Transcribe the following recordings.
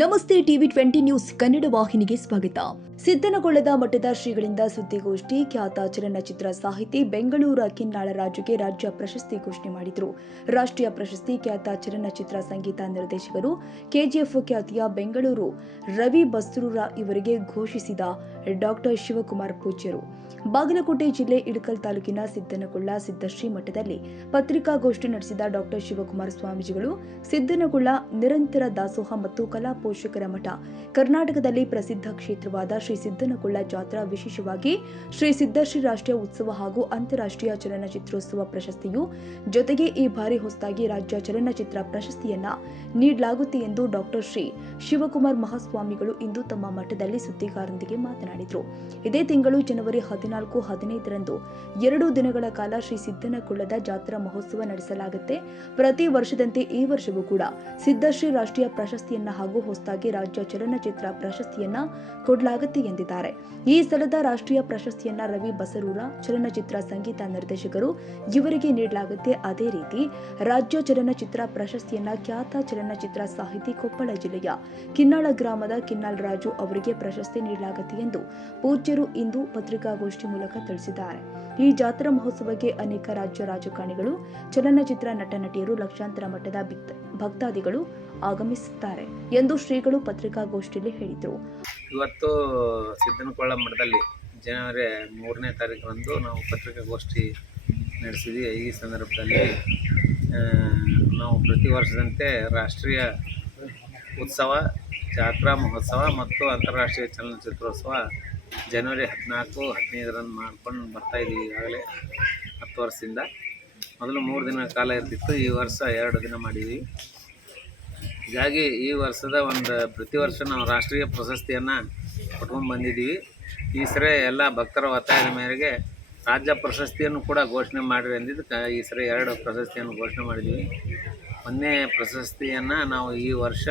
ನಮಸ್ತೆ TV 20 news Kannada ವಾಹಿನಿಗೆ ಸ್ವಾಗತ. ಸಿದ್ದನಗೊಳ್ಳದ ಮಠದ ಶ್ರೀಗಳಿಂದ ಸುದ್ದಿಗೋಷ್ಠಿ. ಖ್ಯಾತ ಚಲನಚಿತ್ರ ಸಾಹಿತಿ ಬೆಂಗಳೂರು ಕಿನ್ನಾಳ ರಾಜುಗೆ ರಾಜ್ಯ ಪ್ರಶಸ್ತಿ ಘೋಷಣೆ ಮಾಡಿದರು. ರಾಷ್ಟ್ರೀಯ ಪ್ರಶಸ್ತಿ ಖ್ಯಾತ ಚಲನಚಿತ್ರ ಸಂಗೀತ ನಿರ್ದೇಶಕರು ಕೆಜಿಎಫ್ ಖ್ಯಾತಿಯ ಬೆಂಗಳೂರು ರವಿ ಬಸ್ರೂರ ಇವರಿಗೆ ಘೋಷಿಸಿದ ಡಾಕ್ಟರ್ ಶಿವಕುಮಾರ್ ಪೂಜ್ಯರು ಬಾಗಲಕೋಟೆ ಜಿಲ್ಲೆ ಇಳಕಲ್ ತಾಲೂಕಿನ ಸಿದ್ದನಗೊಳ್ಳ ಸಿದ್ದಶ್ರೀ ಮಠದಲ್ಲಿ ಪತ್ರಿಕಾಗೋಷ್ಠಿ ನಡೆಸಿದ ಡಾಕ್ಟರ್ ಶಿವಕುಮಾರ ಸ್ವಾಮೀಜಿಗಳು ಸಿದ್ದನಗೊಳ್ಳ ನಿರಂತರ ದಾಸೋಹ ಮತ್ತು ಕಲಾ ಪೋಷಕರ ಮಠ ಕರ್ನಾಟಕದಲ್ಲಿ ಪ್ರಸಿದ್ಧ ಕ್ಷೇತ್ರವಾದ ಶ್ರೀ ಸಿದ್ದನಗೊಳ್ಳ ಜಾತ್ರಾ, ವಿಶೇಷವಾಗಿ ಶ್ರೀ ಸಿದ್ದಶ್ರೀ ರಾಷ್ಟ್ರೀಯ ಉತ್ಸವ ಹಾಗೂ ಅಂತಾರಾಷ್ಟ್ರೀಯ ಚಲನಚಿತ್ರೋತ್ಸವ ಪ್ರಶಸ್ತಿಯು ಜೊತೆಗೆ ಈ ಬಾರಿ ಹೊಸದಾಗಿ ರಾಜ್ಯ ಚಲನಚಿತ್ರ ಪ್ರಶಸ್ತಿಯನ್ನ ನೀಡಲಾಗುತ್ತೆ ಎಂದು ಡಾಕ್ಟರ್ ಶ್ರೀ ಶಿವಕುಮಾರ್ ಮಹಾಸ್ವಾಮಿಗಳು ಇಂದು ತಮ್ಮ ಮಠದಲ್ಲಿ ಸುದ್ದಿಗಾರರೊಂದಿಗೆ ಮಾತನಾಡಿದರು. ಇದೇ ತಿಂಗಳು ಜನವರಿ 14-15ರಂದು 2 ದಿನಗಳ ಕಾಲ ಶ್ರೀ ಸಿದ್ದನಗೊಳ್ಳದ ಜಾತ್ರಾ ಮಹೋತ್ಸವ ನಡೆಸಲಾಗುತ್ತೆ. ಪ್ರತಿ ವರ್ಷದಂತೆ ಈ ವರ್ಷವೂ ಕೂಡ ಸಿದ್ದಶ್ರೀ ರಾಷ್ಟ್ರೀಯ ಪ್ರಶಸ್ತಿಯನ್ನ ಹಾಗೂ ಹೊಸದಾಗಿ ರಾಜ್ಯ ಚಲನಚಿತ್ರ ಪ್ರಶಸ್ತಿಯನ್ನ ಕೊಡಲಾಗುತ್ತೆ ಎಂದಿದ್ದಾರೆ. ಈ ಸಲದ ರಾಷ್ಟ್ರೀಯ ಪ್ರಶಸ್ತಿಯನ್ನ ರವಿ ಬಸರೂರ ಚಲನಚಿತ್ರ ಸಂಗೀತ ನಿರ್ದೇಶಕರು ಇವರಿಗೆ ನೀಡಲಾಗುತ್ತೆ. ಅದೇ ರೀತಿ ರಾಜ್ಯ ಚಲನಚಿತ್ರ ಪ್ರಶಸ್ತಿಯನ್ನ ಖ್ಯಾತ ಚಲನಚಿತ್ರ ಸಾಹಿತಿ ಕೊಪ್ಪಳ ಜಿಲ್ಲೆಯ ಕಿನ್ನಾಳ ಗ್ರಾಮದ ಕಿನ್ನಾಳ ರಾಜು ಅವರಿಗೆ ಪ್ರಶಸ್ತಿ ನೀಡಲಾಗುತ್ತೆ ಎಂದು ಪೂಜ್ಯರು ಇಂದು ಪತ್ರಿಕಾಗೋಷ್ಠಿ ಮೂಲಕ ತಿಳಿಸಿದ್ದಾರೆ. ಈ ಜಾತ್ರಾ ಮಹೋತ್ಸವಕ್ಕೆ ಅನೇಕ ರಾಜ್ಯ ರಾಜಕಾರಣಿಗಳು, ಚಲನಚಿತ್ರ ನಟ ನಟಿಯರು, ಲಕ್ಷಾಂತರ ಮಠದ ಭಕ್ತಾದಿಗಳು ಆಗಮಿಸುತ್ತಾರೆ ಎಂದು ಶ್ರೀಗಳು ಪತ್ರಿಕಾಗೋಷ್ಠಿಯಲ್ಲಿ ಹೇಳಿದರು. ಇವತ್ತು ಸಿದ್ದನಗೊಳ್ಳ ಮಠದಲ್ಲಿ ಜನವರಿ 3ನೇ ತಾರೀಕರಂದು ನಾವು ಪತ್ರಿಕಾಗೋಷ್ಠಿ ನಡೆಸಿದ್ವಿ. ಈ ಸಂದರ್ಭದಲ್ಲಿ ನಾವು ಪ್ರತಿ ವರ್ಷದಂತೆ ರಾಷ್ಟ್ರೀಯ ಉತ್ಸವ, ಜಾತ್ರಾ ಮಹೋತ್ಸವ ಮತ್ತು ಅಂತಾರಾಷ್ಟ್ರೀಯ ಚಲನಚಿತ್ರೋತ್ಸವ ಜನವರಿ 14-15ರಂದು ಮಾಡ್ಕೊಂಡು ಬರ್ತಾಯಿದ್ದೀವಿ. ಈಗಾಗಲೇ 10 ವರ್ಷದಿಂದ. ಮೊದಲು 3 ದಿನ ಕಾಲ ಇರ್ತಿತ್ತು, ಈ ವರ್ಷ 2 ದಿನ ಮಾಡಿದ್ವಿ. ಹೀಗಾಗಿ ಈ ವರ್ಷದ ಪ್ರತಿ ವರ್ಷ ನಾವು ರಾಷ್ಟ್ರೀಯ ಪ್ರಶಸ್ತಿಯನ್ನು ಕೊಟ್ಕೊಂಡು ಬಂದಿದ್ದೀವಿ. ಈ ಸರಿ ಎಲ್ಲ ಭಕ್ತರ ಒತ್ತಾಯದ ಮೇರೆಗೆ ರಾಜ್ಯ ಪ್ರಶಸ್ತಿಯನ್ನು ಕೂಡ ಘೋಷಣೆ ಮಾಡಿರಿ ಅಂದಿದ್ದಕ್ಕೆ ಈ ಸರಿ 2 ಪ್ರಶಸ್ತಿಯನ್ನು ಘೋಷಣೆ ಮಾಡಿದ್ದೀವಿ. 1ನೇ ಪ್ರಶಸ್ತಿಯನ್ನು ನಾವು ಈ ವರ್ಷ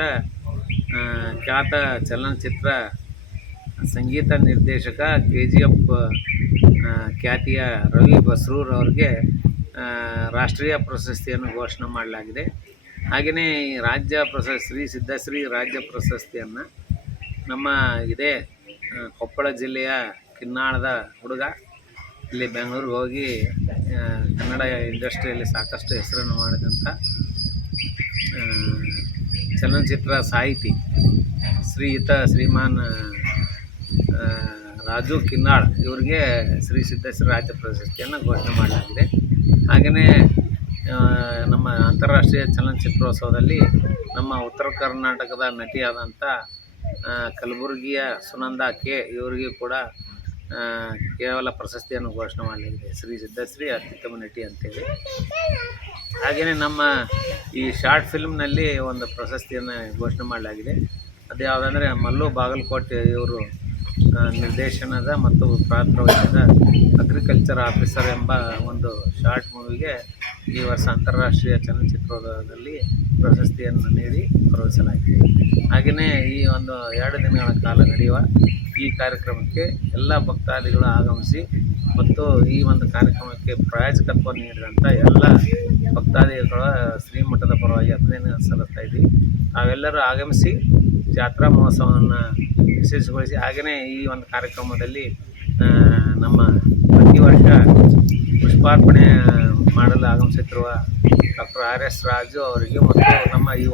ಖ್ಯಾತ ಚಲನಚಿತ್ರ ಸಂಗೀತ ನಿರ್ದೇಶಕ ಕೆಜಿಎಫ್ ಖ್ಯಾತಿಯ ರವಿ ಬಸ್ರೂರ್ ಅವರಿಗೆ ರಾಷ್ಟ್ರೀಯ ಪ್ರಶಸ್ತಿಯನ್ನು ಘೋಷಣೆ ಮಾಡಲಾಗಿದೆ. ಹಾಗೆಯೇ ರಾಜ್ಯ ಪ್ರಶಸ್ತಿ ಶ್ರೀ ಸಿದ್ದಶ್ರೀ ರಾಜ್ಯ ಪ್ರಶಸ್ತಿಯನ್ನು ನಮ್ಮ ಇದೇ ಕೊಪ್ಪಳ ಜಿಲ್ಲೆಯ ಕಿನ್ನಾಳದ ಹುಡುಗ ಇಲ್ಲಿ ಬೆಂಗಳೂರಿಗೆ ಹೋಗಿ ಕನ್ನಡ ಇಂಡಸ್ಟ್ರಿಯಲ್ಲಿ ಸಾಕಷ್ಟು ಹೆಸರನ್ನು ಮಾಡಿದಂಥ ಚಲನಚಿತ್ರ ಸಾಹಿತಿ ಶ್ರೀಮಾನ್ ರಾಜು ಕಿನ್ನಾಳ್ ಇವರಿಗೆ ಶ್ರೀ ಸಿದ್ದಶ್ರೀ ರಾಜ್ಯ ಪ್ರಶಸ್ತಿಯನ್ನು ಘೋಷಣೆ ಮಾಡಲಾಗಿದೆ. ಹಾಗೆಯೇ ನಮ್ಮ ಅಂತಾರಾಷ್ಟ್ರೀಯ ಚಲನಚಿತ್ರೋತ್ಸವದಲ್ಲಿ ನಮ್ಮ ಉತ್ತರ ಕರ್ನಾಟಕದ ನಟಿಯಾದಂಥ ಕಲಬುರಗಿಯ ಸುನಂದ ಕೆ ಇವರಿಗೂ ಕೂಡ ಕೇವಲ ಪ್ರಶಸ್ತಿಯನ್ನು ಘೋಷಣೆ ಮಾಡಲಾಗಿದೆ. ಶ್ರೀ ಸಿದ್ದಶ್ರೀ ಅತ್ಯುತ್ತಮ ನಟಿ ಅಂತೇಳಿ. ಹಾಗೆಯೇ ನಮ್ಮ ಈ ಶಾರ್ಟ್ ಫಿಲ್ಮ್ನಲ್ಲಿ ಒಂದು ಪ್ರಶಸ್ತಿಯನ್ನು ಘೋಷಣೆ ಮಾಡಲಾಗಿದೆ. ಅದು ಯಾವುದಂದರೆ ಮಲ್ಲು ಬಾಗಲಕೋಟೆ ಇವರು ನಿರ್ದೇಶನದ ಮತ್ತು ಪಾತ್ರ ವಹಿಸಿದ ಅಗ್ರಿಕಲ್ಚರ್ ಆಫೀಸರ್ ಎಂಬ ಒಂದು ಶಾರ್ಟ್ ಮೂವಿಗೆ ಈ ವರ್ಷ ಅಂತಾರಾಷ್ಟ್ರೀಯ ಚಲನಚಿತ್ರೋತ್ಸವದಲ್ಲಿ ಪ್ರಶಸ್ತಿಯನ್ನು ನೀಡಿ ಗೌರವಿಸಲಾಗಿದೆ. ಹಾಗೆಯೇ ಈ 2 ದಿನಗಳ ಕಾಲ ನಡೆಯುವ ಈ ಕಾರ್ಯಕ್ರಮಕ್ಕೆ ಎಲ್ಲ ಭಕ್ತಾದಿಗಳು ಆಗಮಿಸಿ ಮತ್ತು ಈ ಕಾರ್ಯಕ್ರಮಕ್ಕೆ ಪ್ರಾಯೋಜಕತ್ವ ನೀಡಿದಂಥ ಎಲ್ಲ ಭಕ್ತಾದಿಗಳ ಶ್ರೀಮಠದ ಪರವಾಗಿ ಅಭಿನಂದನೆ ಸಲ್ಲಿಸ್ತಾ ಇದ್ದೀವಿ. ನಾವೆಲ್ಲರೂ ಆಗಮಿಸಿ ಜಾತ್ರಾ ಮಹೋತ್ಸವವನ್ನು ಯಶಸ್ವಿಗೊಳಿಸಿ ಹಾಗೆಯೇ ಈ ಕಾರ್ಯಕ್ರಮದಲ್ಲಿ ನಮ್ಮ ಪ್ರತಿ ವರ್ಷ ಪುಷ್ಪಾರ್ಪಣೆ ಮಾಡಲು ಆಗಮಿಸುತ್ತಿರುವ ಡಾಕ್ಟರ್ RS ರಾಜು ಅವರಿಗೆ ಮತ್ತು ನಮ್ಮ ಈ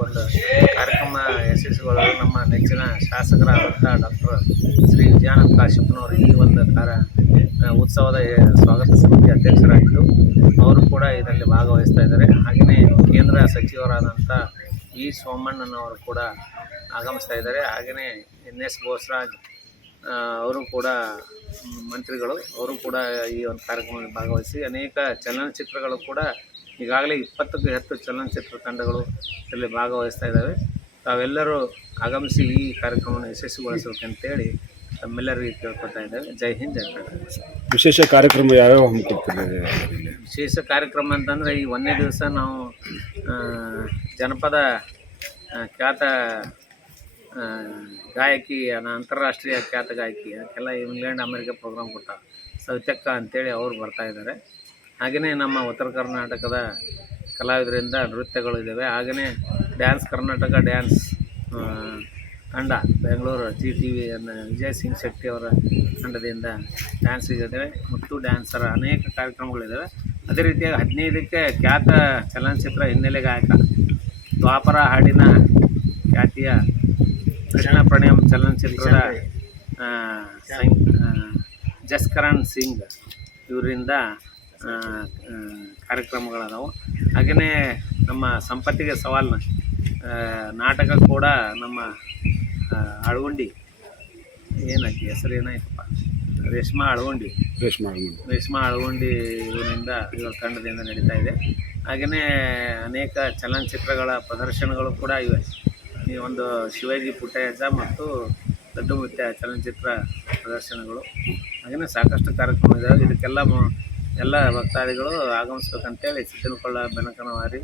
ಕಾರ್ಯಕ್ರಮ ಯಶಸ್ವಿಗೊಳ್ಳಲು ನಮ್ಮ ನೆಚ್ಚಿನ ಶಾಸಕರಾದಂಥ ಡಾಕ್ಟರ್ ಶ್ರೀ ವಿಜಯಾನಂದ ಕಾಶ್ಯಪ್ಪನವರು ಈ ಉತ್ಸವದ ಸ್ವಾಗತ ಸಮಿತಿ ಅಧ್ಯಕ್ಷರಾಗಿದ್ದು ಅವರು ಕೂಡ ಇದರಲ್ಲಿ ಭಾಗವಹಿಸ್ತಾ ಇದ್ದಾರೆ. ಹಾಗೆಯೇ ಕೇಂದ್ರ ಸಚಿವರಾದಂಥ ಸೋಮಣ್ಣನವರು ಕೂಡ ಆಗಮಿಸ್ತಾ ಇದ್ದಾರೆ. ಹಾಗೆಯೇ NS ಬೋಸರಾಜ್ ಅವರು ಕೂಡ ಮಂತ್ರಿಗಳು, ಅವರು ಕೂಡ ಈ ಕಾರ್ಯಕ್ರಮದಲ್ಲಿ ಭಾಗವಹಿಸಿ ಅನೇಕ ಚಲನಚಿತ್ರಗಳು ಕೂಡ ಈಗಾಗಲೇ 20ಕ್ಕೂ ಹೆಚ್ಚು ಚಲನಚಿತ್ರ ತಂಡಗಳು ಇದರಲ್ಲಿ ಭಾಗವಹಿಸ್ತಾ ಇದ್ದಾವೆ. ತಾವೆಲ್ಲರೂ ಆಗಮಿಸಿ ಈ ಕಾರ್ಯಕ್ರಮವನ್ನು ಯಶಸ್ವಿಗೊಳಿಸಬೇಕಂತೇಳಿ ತಮ್ಮೆಲ್ಲರಿಗೂ ಕೇಳ್ಕೊತಾ ಇದ್ದೇವೆ. ಜೈ ಹಿಂದ್, ಜೈ ಕರ್ನಾಟಕ. ವಿಶೇಷ ಕಾರ್ಯಕ್ರಮ ಯಾವ್ಯಾವ ಹಮ್ಮಿಕೊಳ್ತಿದ್ದಾರೆ? ವಿಶೇಷ ಕಾರ್ಯಕ್ರಮ ಅಂತಂದರೆ ಈ 1ನೇ ದಿವಸ ನಾವು ಜನಪದ ಖ್ಯಾತ ಗಾಯಕಿ, ಅಂತಾರಾಷ್ಟ್ರೀಯ ಖ್ಯಾತ ಗಾಯಕಿ, ಅದಕ್ಕೆಲ್ಲ ಇಂಗ್ಲೆಂಡ್ ಅಮೆರಿಕ ಪ್ರೋಗ್ರಾಮ್ ಕೊಟ್ಟ ಸವಿತಕ್ಕ ಅಂತೇಳಿ ಅವರು ಬರ್ತಾಯಿದ್ದಾರೆ. ಹಾಗೆಯೇ ನಮ್ಮ ಉತ್ತರ ಕರ್ನಾಟಕದ ಕಲಾವಿದರಿಂದ ನೃತ್ಯಗಳು ಇದ್ದಾವೆ. ಹಾಗೆಯೇ ಡ್ಯಾನ್ಸ್, ಕರ್ನಾಟಕ ಡ್ಯಾನ್ಸ್ ತಂಡ ಬೆಂಗಳೂರು GTV ವಿಜಯ್ ಸಿಂಗ್ ಶೆಟ್ಟಿ ಅವರ ತಂಡದಿಂದ ಡ್ಯಾನ್ಸ್ ಇದ್ದಾವೆ ಮತ್ತು ಡ್ಯಾನ್ಸರ್ ಅನೇಕ ಕಾರ್ಯಕ್ರಮಗಳಿದ್ದಾವೆ. ಅದೇ ರೀತಿಯಾಗಿ 15ಕ್ಕೆ ಖ್ಯಾತ ಚಲನಚಿತ್ರ ಹಿನ್ನೆಲೆ ಗಾಯಕ ದ್ವಾಪರ ಹಾಡಿನ ಖ್ಯಾತಿಯ ಕೃಷ್ಣ ಪ್ರಣಯಂ ಚಲನಚಿತ್ರದ ಜಸ್ಕರಣ್ ಸಿಂಗ್ ಇವರಿಂದ ಕಾರ್ಯಕ್ರಮಗಳದಾವು. ಹಾಗೆಯೇ ನಮ್ಮ ಸಂಪತ್ತಿಗೆ ಸವಾಲ್ನ ನಾಟಕ ಕೂಡ ನಮ್ಮ ಅಳಗುಂಡಿ ಏನಾಯ್ತು ಹೆಸರು ಏನಾಯ್ತಪ್ಪ ರೇಷ್ಮಾ ಅಳಗುಂಡಿ ಇವರಿಂದ ಇವರ ತಂಡದಿಂದ ನಡೀತಾ ಇದೆ. ಹಾಗೆಯೇ ಅನೇಕ ಚಲನಚಿತ್ರಗಳ ಪ್ರದರ್ಶನಗಳು ಕೂಡ ಇವೆ. ಈ ಒಂದು ಶಿವಾಜಿ ಪುಟ್ಟಯ್ಯಜ್ಜ ಮತ್ತು ದೊಡ್ಡ ಮುತ್ಯ ಚಲನಚಿತ್ರ ಪ್ರದರ್ಶನಗಳು ಹಾಗೆಯೇ ಸಾಕಷ್ಟು ಕಾರ್ಯಕ್ರಮ ಇದ್ದಾವೆ. ಇದಕ್ಕೆಲ್ಲ ಎಲ್ಲ ಭಕ್ತಾದಿಗಳು ಆಗಮಿಸ್ಬೇಕಂತೇಳಿ ಸಿದ್ದನಕೊಳ್ಳ ಬೆನಕನವಾರಿ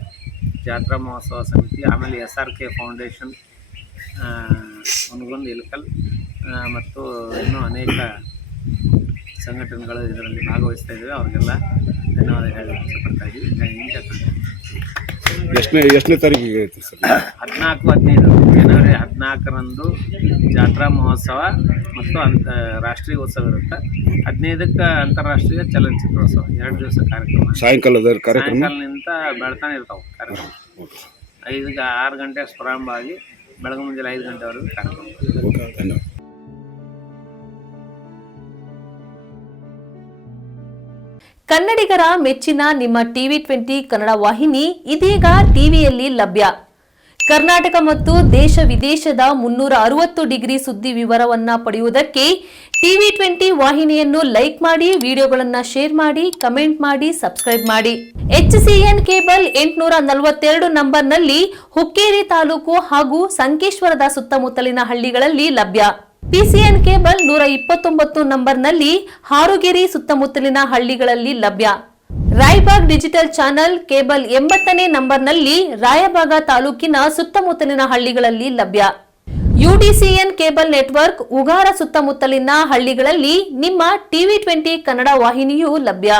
ಜಾತ್ರಾ ಮಹೋತ್ಸವ ಸಮಿತಿ, ಆಮೇಲೆ SRK ಫೌಂಡೇಶನ್, ಹುನಗುಂದ ಇಳಕಲ್ ಮತ್ತು ಇನ್ನೂ ಅನೇಕ ಸಂಘಟನೆಗಳು ಇದರಲ್ಲಿ ಭಾಗವಹಿಸ್ತಾ ಇದ್ದೇವೆ. ಅವ್ರಿಗೆಲ್ಲ ಧನ್ಯವಾದ ಹೇಳಕ್ಕೆ ಇಷ್ಟಪಡ್ತಾ ಇದ್ದೀವಿ. ಎಷ್ಟನೇ ತಾರೀಕಿಗೆ ಐತಿ ಸರ್? 14-15 ಜನವರಿ 14ರಂದು ಜಾತ್ರಾ ಮಹೋತ್ಸವ ಮತ್ತು ರಾಷ್ಟ್ರೀಯ ಉತ್ಸವ ಇರುತ್ತೆ. 15ಕ್ಕೆ ಅಂತಾರಾಷ್ಟ್ರೀಯ ಚಲನಚಿತ್ರೋತ್ಸವ 2 ದಿವಸ ಕಾರ್ಯಕ್ರಮ. ಸಾಯಂಕಾಲನಿಂದ ಬೆಳ್ತಾನೆ ಇರ್ತಾವೆ ಕಾರ್ಯಕ್ರಮ. 6 ಗಂಟೆಗೆ ಪ್ರಾರಂಭ ಆಗಿ ಬೆಳಗ್ಗೆ ಮುಂಜಾನೆ 5 ಗಂಟೆವರೆಗೂ ಕಾರ್ಯಕ್ರಮ. ಕನ್ನಡಿಗರ ಮೆಚ್ಚಿನ ನಿಮ್ಮ TV20 ಕನ್ನಡ ವಾಹಿನಿ ಇದೀಗ ಟಿವಿಯಲ್ಲಿ ಲಭ್ಯ. ಕರ್ನಾಟಕ ಮತ್ತು ದೇಶ ವಿದೇಶದ 360 ಡಿಗ್ರಿ ಸುದ್ದಿ ವಿವರವನ್ನ ಪಡೆಯುವುದಕ್ಕೆ TV20 ವಾಹಿನಿಯನ್ನು ಲೈಕ್ ಮಾಡಿ, ವಿಡಿಯೋಗಳನ್ನು ಶೇರ್ ಮಾಡಿ, ಕಮೆಂಟ್ ಮಾಡಿ, ಸಬ್ಸ್ಕ್ರೈಬ್ ಮಾಡಿ. HCN ಕೇಬಲ್ 842 ನಂಬರ್ನಲ್ಲಿ ಹುಕ್ಕೇರಿ ತಾಲೂಕು ಹಾಗೂ ಸಂಕೇಶ್ವರದ ಸುತ್ತಮುತ್ತಲಿನ ಹಳ್ಳಿಗಳಲ್ಲಿ ಲಭ್ಯ. PCN ಕೇಬಲ್ 129 ನಂಬರ್ನಲ್ಲಿ ಹಾರುಗೆರೆ ಸುತ್ತಮುತ್ತಲಿನ ಹಳ್ಳಿಗಳಲ್ಲಿ ಲಭ್ಯ. ರಾಯಬಾಗ್ ಡಿಜಿಟಲ್ ಚಾನೆಲ್ ಕೇಬಲ್ 80ನೇ ನಂಬರ್ನಲ್ಲಿ ರಾಯಬಾಗ ತಾಲೂಕಿನ ಸುತ್ತಮುತ್ತಲಿನ ಹಳ್ಳಿಗಳಲ್ಲಿ ಲಭ್ಯ. UDCN ಕೇಬಲ್ ನೆಟ್ವರ್ಕ್ ಉಗಾರ ಸುತ್ತಮುತ್ತಲಿನ ಹಳ್ಳಿಗಳಲ್ಲಿ ನಿಮ್ಮ TV20 ಕನ್ನಡ ವಾಹಿನಿಯೂ ಲಭ್ಯ.